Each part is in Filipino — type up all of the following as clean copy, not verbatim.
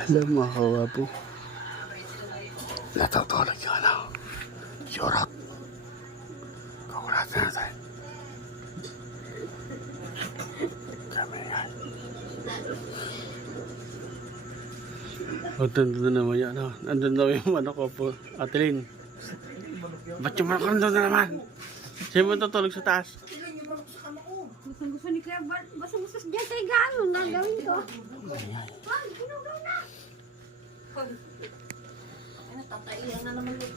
Alam mo, kawapo. Natutulog yung ano. Yorot. Kukulatan natin. Kami yan. O, nandun naman yung ano. Nandun daw yung ano ko po. Atelin. Ba't yung manok nandun na naman? Siya mo tutulog sa taas. Gusto ni Kuya, basta dyan tayo gano'n, nagawin ko. Ay, ginugaw na! Ano, tataiyan na naman yun.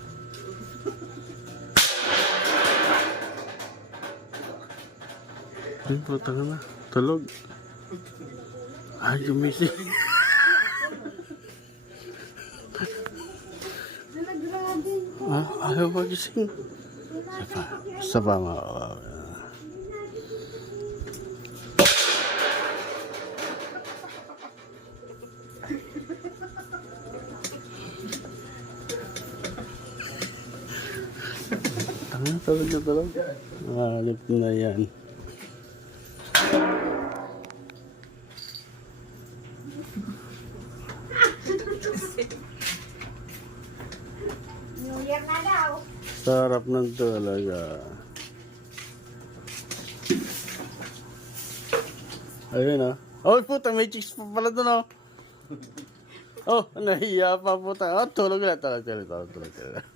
Ay, putang na. Tulog. Ay, gumising. Nalagrabe. Ayaw magising. Sa pa mga tulog na tulog. Alip na yan. New Year na daw. Sarap ng talaga. Ayun ah. Oh puta, may chicks pa pala doon oh. Oh, nahiya pa puta. Oh, tulog na. Tulog.